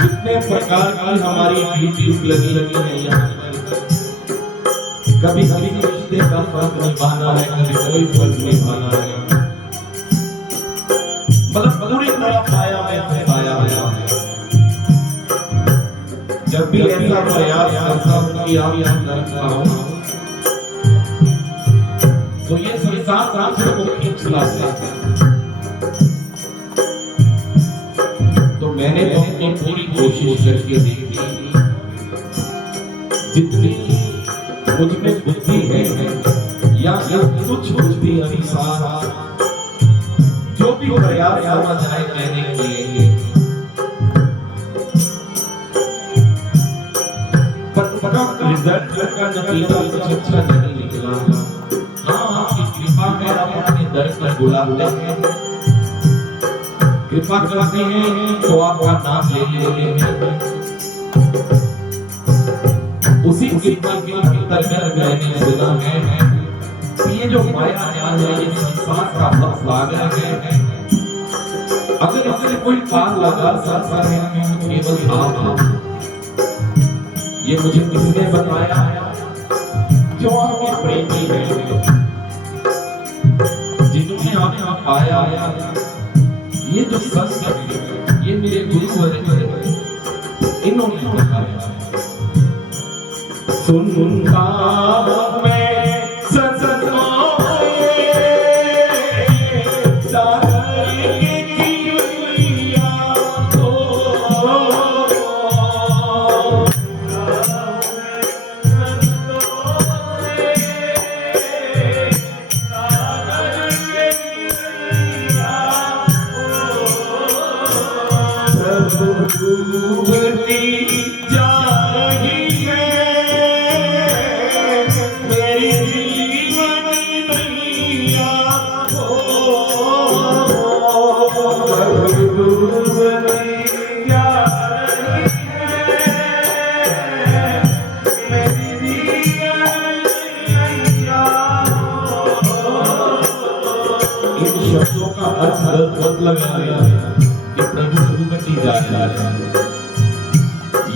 कितने प्रकार की हमारी ड्यूटीज लगी है यहाँ पर। कभी कभी रिश्ते का फर्क निभाना है, कभी कोई फर्क निभाना है, मतलब पूरी तरह पाया है पाया है। जब भी ऐसा प्रयास करता हूँ कि आप यहाँ करता हूँ तो ये संसार रास्ते को खींच लाता है। तो मैंने तो अपनी पूरी कोशिश करके देखी, जितनी मुझ में बुद्धि है या कुछ भी अनुसार जो भी प्रयास समझ आए कहने के लिए रिजल्ट का नतीजा कुछ अच्छा नहीं निकला। हाँ आपकी कृपा है, आप अपने दर पर बुलाते हैं, कृपा करते हैं तो आपका नाम ले लेते हैं। उसी कृपा के अंतर्गत मैंने सुना है ये जो माया जाल है, ये संसार का भवसागर है, अगर इससे कोई पार लगा सकता है केवल आप। ये मुझे किसने बताया? जो आपके प्रेमी है, जिन्होंने आपको पाया, ये जो संत है, ये मेरे गुरुवर हैं, इन्होंने बताया। सुनता मैं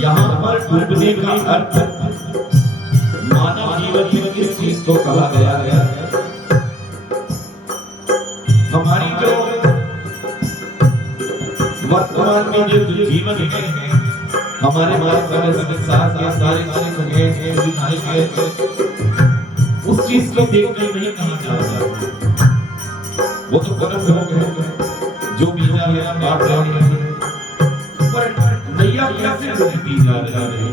यहाँ पर डूबने का अर्थ मानव जीवन में किस चीज को कहा गया है? हमारी जो वर्तमान में जो जीवन है, हमारे सारे उस चीज को देखकर नहीं कहा जाता। वो तो कर्म लोग हैं जो बीजा में काट रहे हैं, पर नैया कैसे बदलती जा रही है?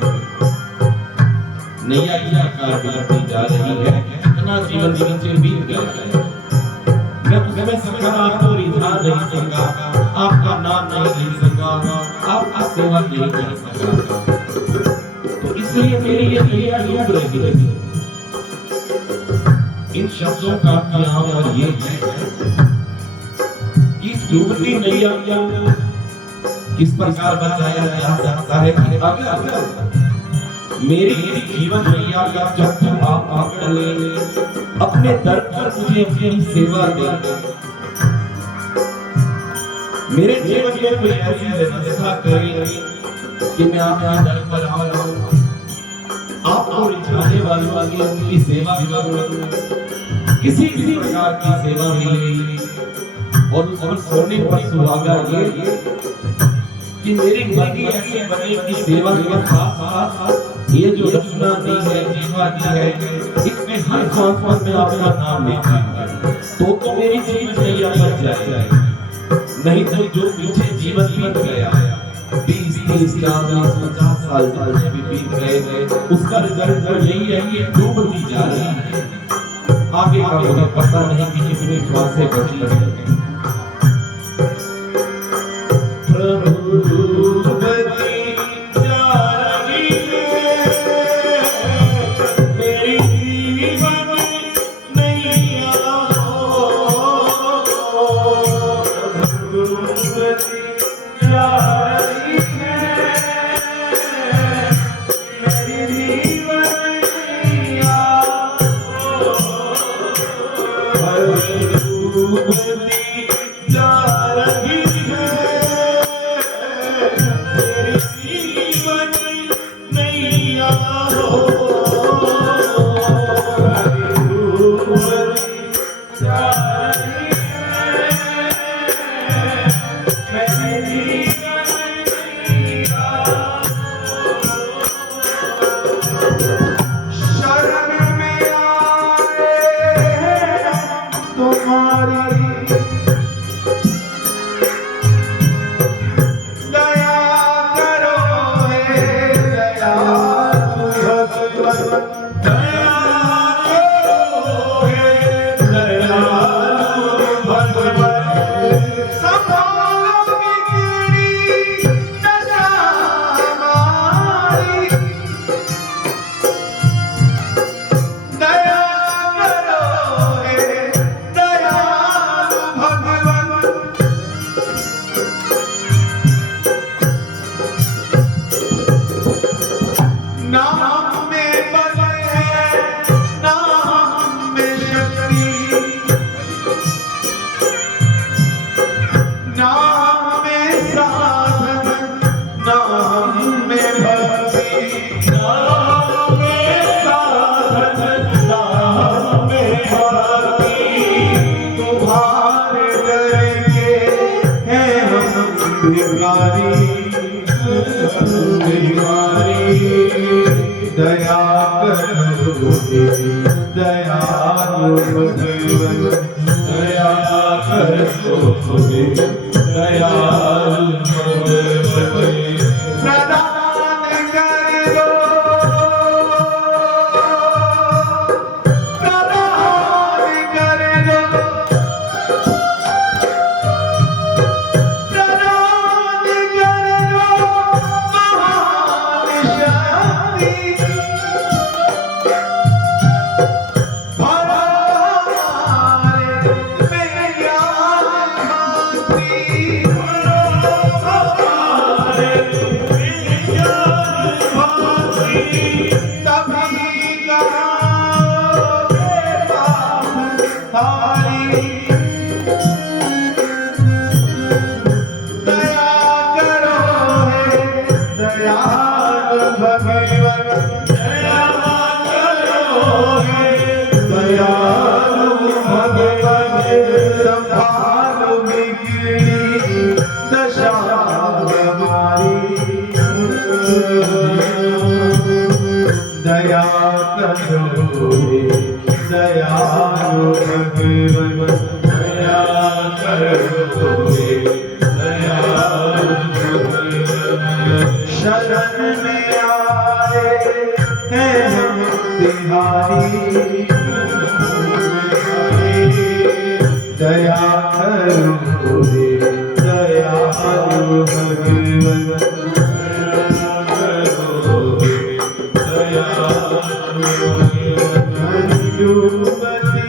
नैया इस प्रकार बदलती जा रही है, इतना जीवन जीवन से बीत गया है। मैं तुम्हें समझा आपको रिझा नहीं सका, आपका नाम नहीं ले सका, आपका सेवा नहीं कर सका, तो इसलिए मेरी ये नैया डूब रही है। इन शब्दों का यहाँ पर ये है कि डूबती नैया किस प्रकार बचाया जा सकता है कि अगर मेरी जीवन नैया का जब आप पकड़ ले, अपने दर पर मुझे अपनी सेवा दे, मेरे जीवन में कोई ऐसी व्यवस्था करे कि मैं आपके दर पर आऊं, आपको रिझाने वालों की उनकी सेवा करूं, किसी प्रकार की सेवा मिले, और सोने पर सुहागा ये कि मेरी जिंदगी ऐसी बने कि सेवा के साथ साथ ये जो रचना दी है, जीवा दी है, इसमें हर सांस में आपका नाम लेता है, तो मेरी जीवन नैया बच जाए। नहीं तो जो पीछे जीवन बीत गया, 20, 30, 40, 50 साल भी बीत गए, उसका रिजल्ट यही है कि डूबती जा रही है। आगे का मुझे पता नहीं कि कितनी श्वास से बची है। दया करो दयालु भगवन दया करो दयालु भगवन दया करो दयालु भगवन दया करो दयालु भगवन शरण में आए हैं हम तिहारी दया करो दयालु भगवन युवती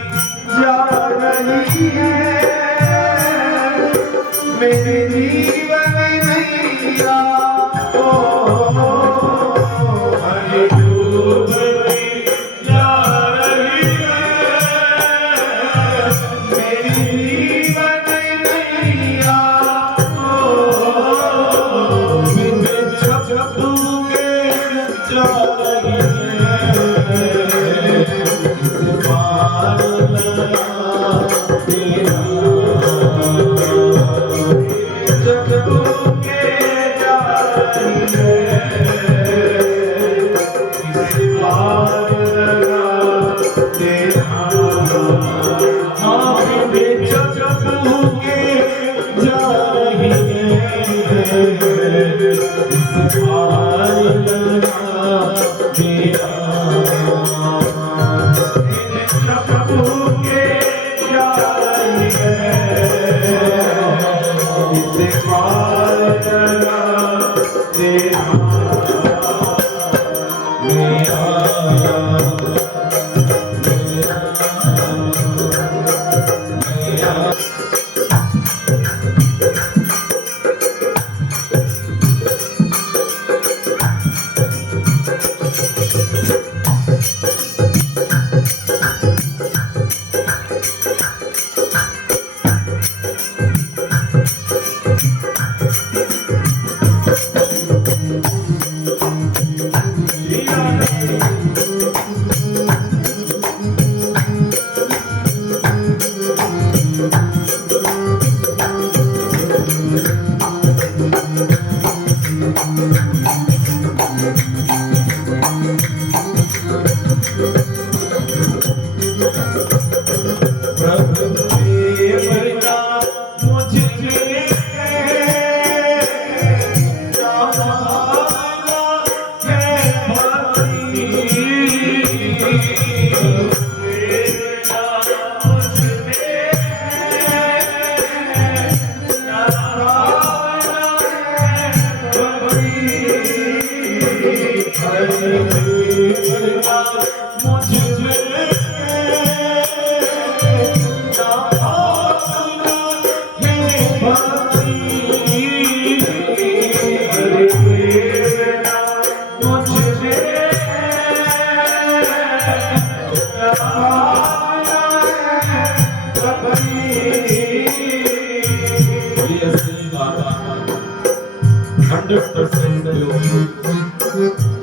जा रही है मेरे जीवन नैया ओ युवती जा रही है मेरे जीवन नैया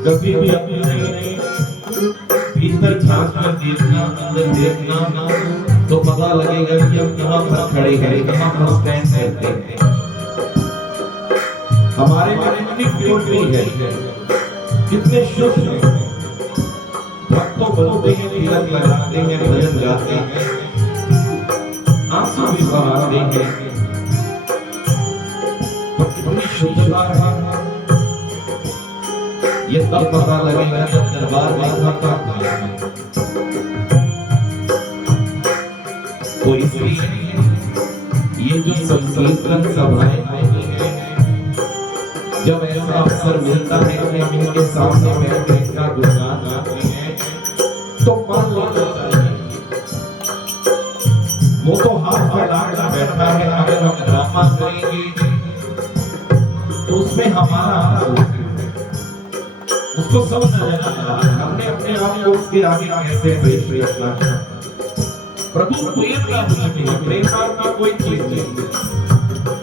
कभी भी अपने भीतर झांक कर देखना, अंदर देखना तो पता लगेगा कि हम कहाँ पर खड़े हैं, कहाँ पर स्टैंड करते हैं। हमारे मन कितनी प्योरिटी है, कितने शुद्ध हैं, बोलते हैं, तिलक लगाते हैं, भजन गाते हैं, आंसू भी बहाते हैं, पर कितनी शुद्धता है ये तब पता लगेगा जब दरबार में था। तो इसलिए ये जो संकीर्तन सभाएं होती हैं, जब ऐसा अवसर मिलता है कि हम इनके सामने बैठकर इनका गुणगान गाते हैं तो मन लगता है। वो तो हाथ फैलाकर बैठा है, अगर हम ड्रामा करेंगे तो उसमें हमारा उसको सब नजर आ रहा है। हमने अपने आप को उसके आगे कैसे पेश रखना है। प्रभु प्रेम का मूर्ति है, प्रेम का कोई चीज नहीं।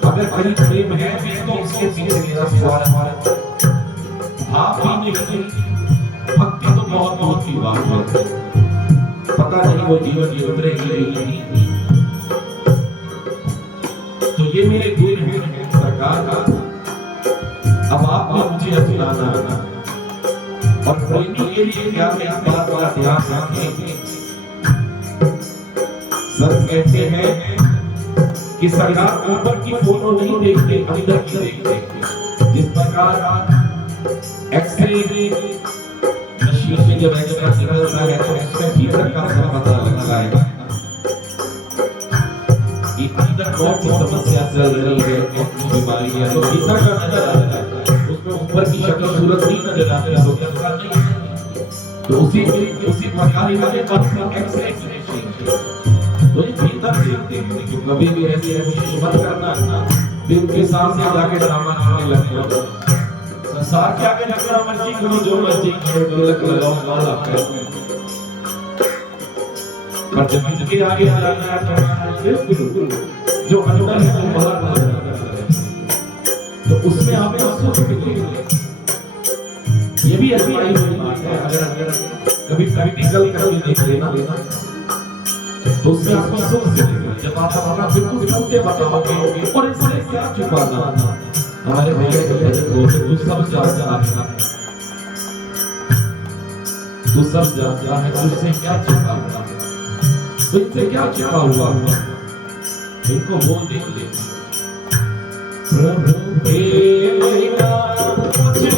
अगर कहीं प्रेम है तो उसके पीछे मेरा स्वार्थ भाव ही नहीं। भक्ति तो बहुत बहुत की बात है, पता नहीं वो जीवन जी उतरेगी नहीं। तो ये मेरे गुण हैं सरकार का। अब आपने मुझे अपनाना और प्रेमी के लिए क्या मैं इस बात का ध्यान रखें। सर कहते हैं कि सरकार ऊपर की फोटो नहीं देखते, अंदर की देखते। जिस प्रकार एक्सरे मशीन में जब एक्सरे निकलता है तो उसके भीतर का सब पता लगता है कि अंदर कौन सी समस्या चल रही है, कौन सी बीमारी है, तो भीतर का नजर आता है। उसमें ऊपर की शक्ल सूरत नहीं नजर आती है, तो क्या नहीं। तो उसी प्रकार हमारे पास एक्सरे तो ये भीतर देखते हैं कि कभी भी ऐसी कोशिश मत करना फिर उनके सामने जाके ड्रामा करने लगना। संसार के आगे जितना मर्जी करो, जो मर्जी करो, ढोलक लगाओ, गाना करो, पर जब इनके आगे आ जाना है बिल्कुल जो अंदर है वो बाहर नजर आता है। तो उसमें हमें अफसोस मिलेगा। ये भी अजमाई हुई बात है। अगर कभी प्रैक्टिकल करके देख लेना तो उसमें आपको सोच मिलेगा। जब आप अपना बिल्कुल सत्य बताओगे और इससे क्या छुपाना। हमारे भैया के भजन बोलते तू सब जानता है, तू सब जानता है, तुझसे क्या छुपाना, तुझसे क्या छुपा हुआ। इनको बोल देख ले प्रभु तेरा मुझसे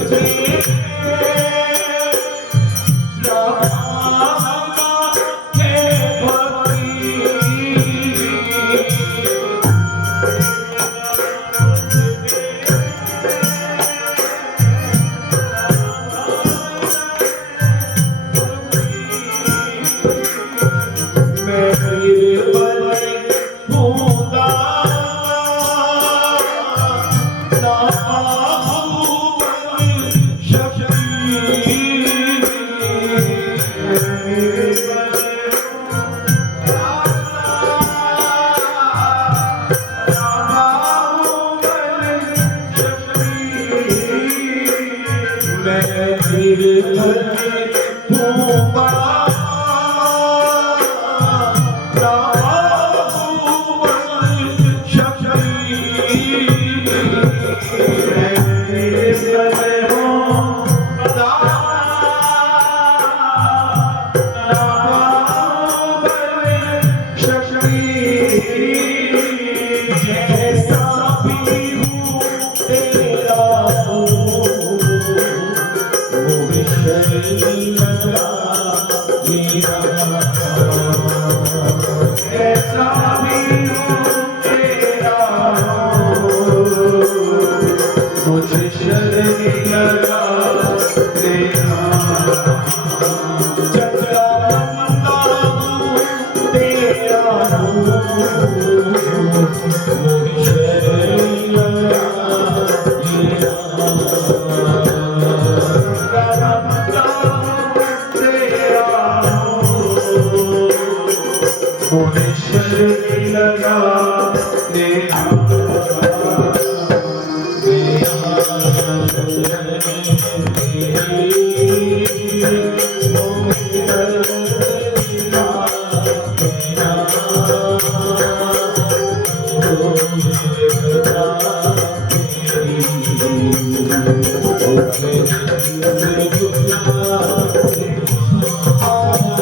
Oh,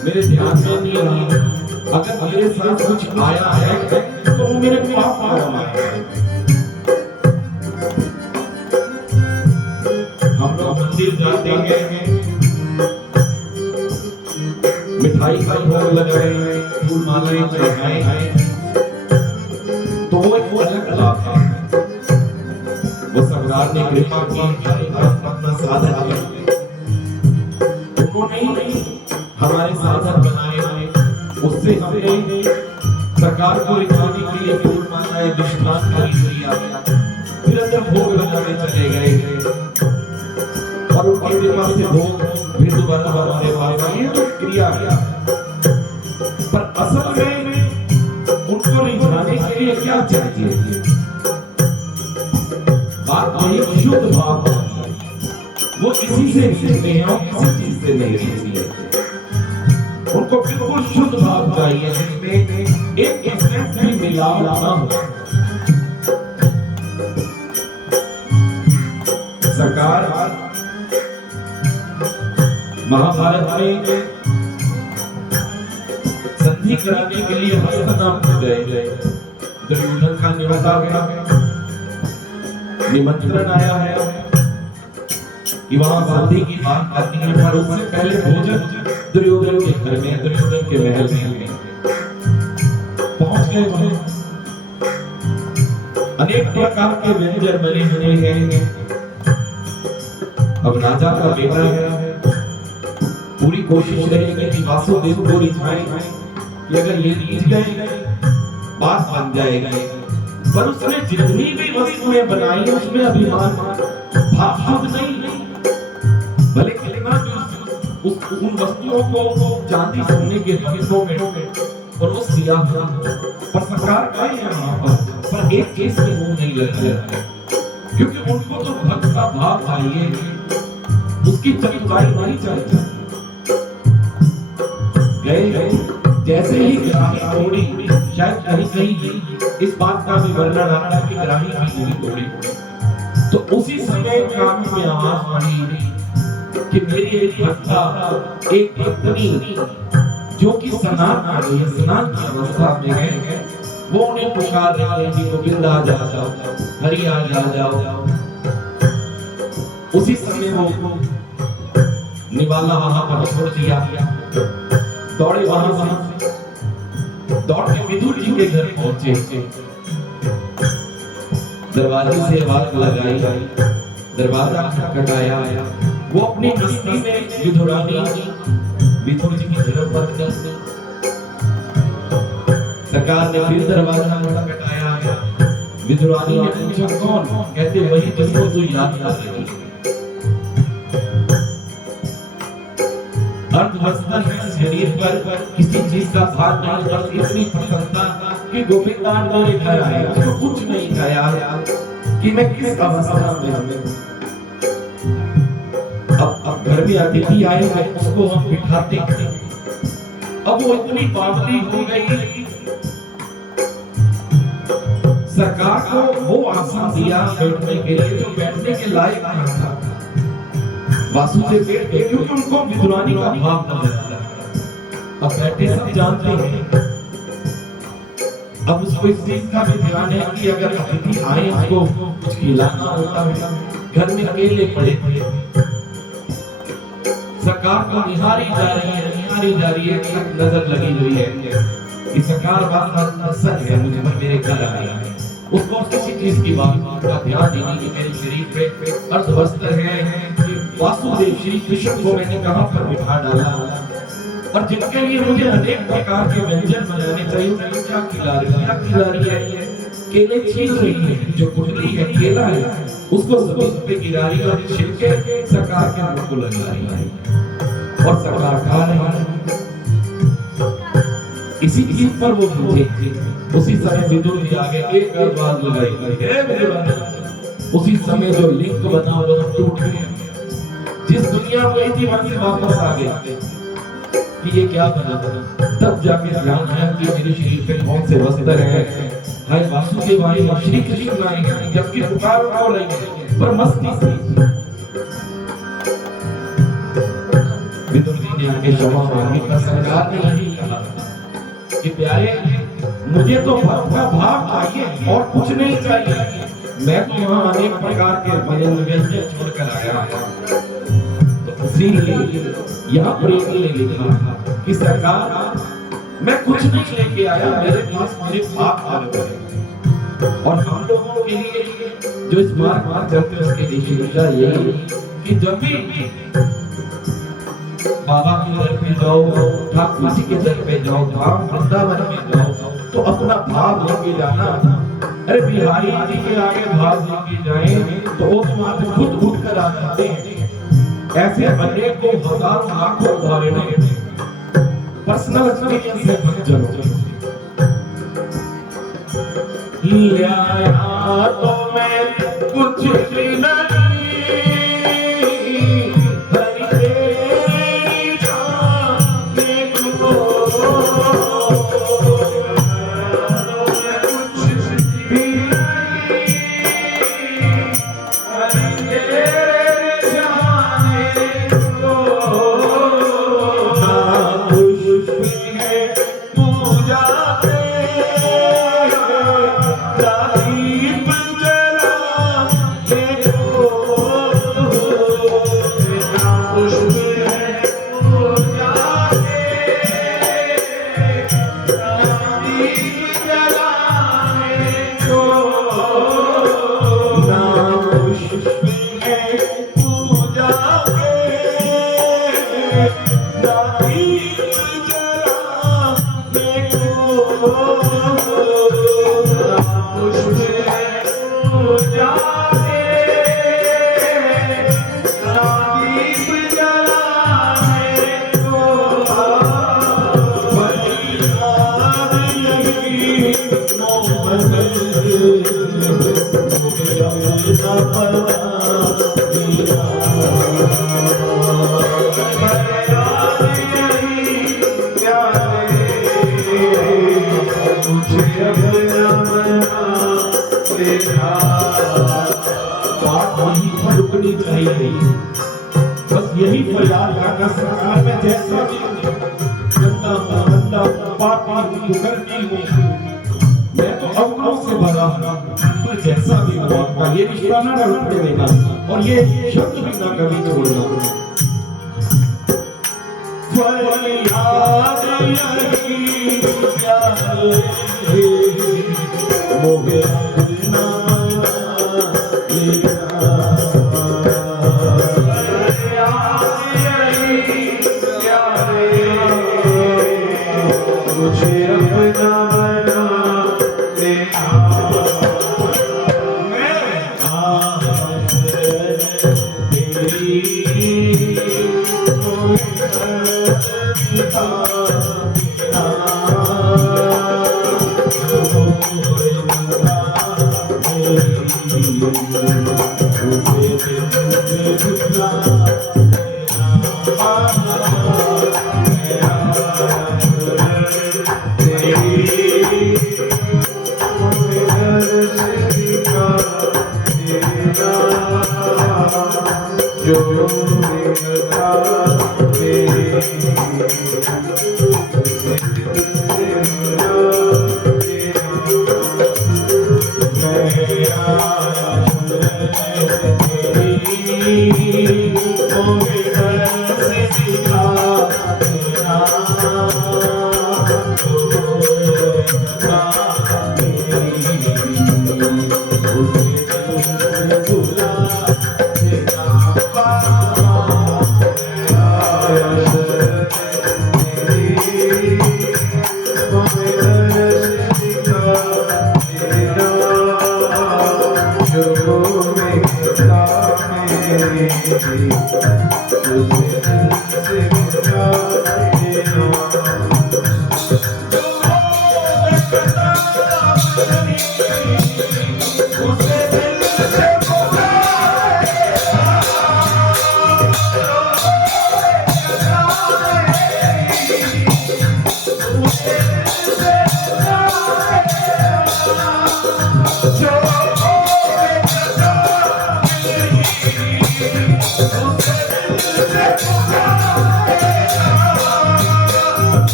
मेरे ध्यान में नहीं रहा। अगर मेरे साथ कुछ आया है तो वो मेरे पाप आया है। हम लोग मंदिर जाते हैं, मिठाई का भोग लगाए, फूल मालाएं चढ़ाए, तो वो एक अलग लाभ है। वो सरकार ने कृपा की, अपना साधन किया, उन्होंने हमारे साधन बनाए, उससे हमने सरकार को रिझाने के लिए फूल मालाएं दुष्टान खरीद लिया, फिर अंदर भोग लगाने चले गए और उनकी कृपा से भोग फिर दोबारा हमारे पास आए। ये तो क्रिया है, पर असल में उनको रिझाने के लिए क्या चाहिए? बात वही शुद्ध भाव, वो किसी से सीखते हैं और किसी चीज से नहीं सीखते। उनको बिल्कुल शुद्ध भाव चाहिए जिसमें एक एसेंस भी मिलाव ना हो। सरकार महाभारत में संधि कराने के लिए हस्तनापुर गए। दुर्योधन का निमंत्रण आया है कि वहां संधि की बात करनी है, पर उससे पहले भोजन दुर्योधन के घर में, दुर्योधन के महल में पहुंच गए। वहां अनेक प्रकार के व्यंजन बने हुए हैं। अब राजा का बेटा है, पूरी कोशिश रहेगी कि वासुदेव को रिझाएं कि अगर ये रिझ गए बात बन जाएगी। पर उसने जितनी भी वस्तुएं बनाई है उसमें अभिमान भाव शुद्ध नहीं है। भले कितना भी उन वस्तुओं को चांदी सोने के बक्सों में और वो सिया हुआ, पर सरकार का है वहां पर एक केस के मुंह नहीं लगा, क्योंकि उनको तो भक्त का भाव चाहिए, उसकी चमत्कारी नहीं चाहिए। गए जैसे ही ग्राही तोड़ी, शायद कहीं कहीं इस बात का भी वर्णन आता है कि ग्राही की मूड़ी तोड़ी, तो उसी समय कान में आवाज पड़ी कि मेरी एक भक्ता, एक भक्तनी जो कि स्नान कर रही है, स्नान की अवस्था में है, वो उन्हें पुकार रही है कि गोविंद आ जाओ, हरि आ जाओ। उसी समय वो निवाला वहां पर छोड़ दिया, दौड़े वहां से, दौड़ के विदुर जी के घर पहुंचे, दरवाजे से आवाज लगाई, दरवाजा खटखटाया, वो अपनी मस्ती में विदुरानी विदुर जी की तरफ बढ़ गई। सरकार ने फिर दरवाजा खटखटाया, विदुरानी ने पूछा कौन? कहते वही जिसको तू याद कर रही है। अर्थवस्तन है शरीर पर किसी चीज का भार नहीं, बस इतनी प्रसन्नता कि गोविंद आज मेरे घर आए, उसको कुछ नहीं खाया कि मैं किस अवस्था में हूं। अब घर में अतिथि आए हैं, उसको हम बिठाते हैं। अब वो इतनी बावली हो गई, सरकार को वो आसन दिया बैठने के लिए जो बैठने के लायक नहीं था। वासुदेव बैठ गए क्योंकि उनको विदुरानी का भाव नजर आ रहा। अब बैठे सब जानते हैं, अब उसको इस चीज का भी ध्यान है कि अगर अतिथि आए उसको कुछ खिलाना होता है, घर में अकेले पड़े सरकार को निहारी जा रही है, नजर लगी हुई है कि सरकार बात सच है, मुझे पर मेरे घर आया है। उसको किसी चीज की बात का ध्यान नहीं कि मेरे शरीर पे अर्धवस्त्र है, वासुदेव श्री कृष्ण को मैंने कहां पर बिठा डाला, और जिनके लिए मुझे अनेक प्रकार के व्यंजन बनाने चाहिए, क्या खिला रही है, केले छील रही है, जो कुटली है केला है उसको जमीन पे गिरा रही है और छिलके सरकार के मुंह को लगा रही है और सरकार खा रही है। इसी चीज पर वो मुझे उसी समय विदुर जी आगे एक आवाज लगाई, उसी समय जो लिंग बना वो टूट गया। जिस दुनिया में थी वहां से वापस आ गए कि ये क्या बना, तब जाके ध्यान आया कि मेरे शरीर पे कौन से वस्त्र हैं। हाय वासुदेव आए, श्री कृष्ण आए, जबकि पुकार हो रही है पर मस्ती से। विदुर जी ने आके क्षमा मांगी, पर सरकार ने यही कहा कि प्यारे मुझे तो भक्त का भाव चाहिए और कुछ नहीं चाहिए, मैं तो यहाँ अनेक प्रकार के बने व्यंजन छोड़कर आया हूँ। तो इसीलिए यहाँ प्रेमी ने लिखा कि सरकार मैं कुछ नहीं लेके आया, मेरे पास मेरे भाव आ रहे। और हम लोगों के लिए जो इस मार्ग पर चलते उसके दिशा ये कि जब भी बाबा के दर पे जाओ, ठाकुर जी के दर पे जाओ, धाम वृंदावन में जाओ, तो अपना भाव लेके जाना। अरे बिहारी जी के आगे भाव लेके जाएं तो वो तुम्हारे खुद उठ कर आ जाते हैं। ऐसे अनेक को हजारों लाखों उदाहरण हैं, पर्सनल एक्सपीरियंस है भक्तजनों। लिया तो मैं कुछ भी नहीं, चाहिए। बस यही फरियाद करना सरकार में जैसा भी गंदा गंदा पापी मुकर्री हूँ, मैं तो अवगुणों से भरा हूँ, पर जैसा भी हो आपका ये रिश्ता ना टूटने देना और ये शब्द भी ना कभी छोड़ना। फरियाद यही प्यारे मोहे अपना मुझे अपना बना लेना।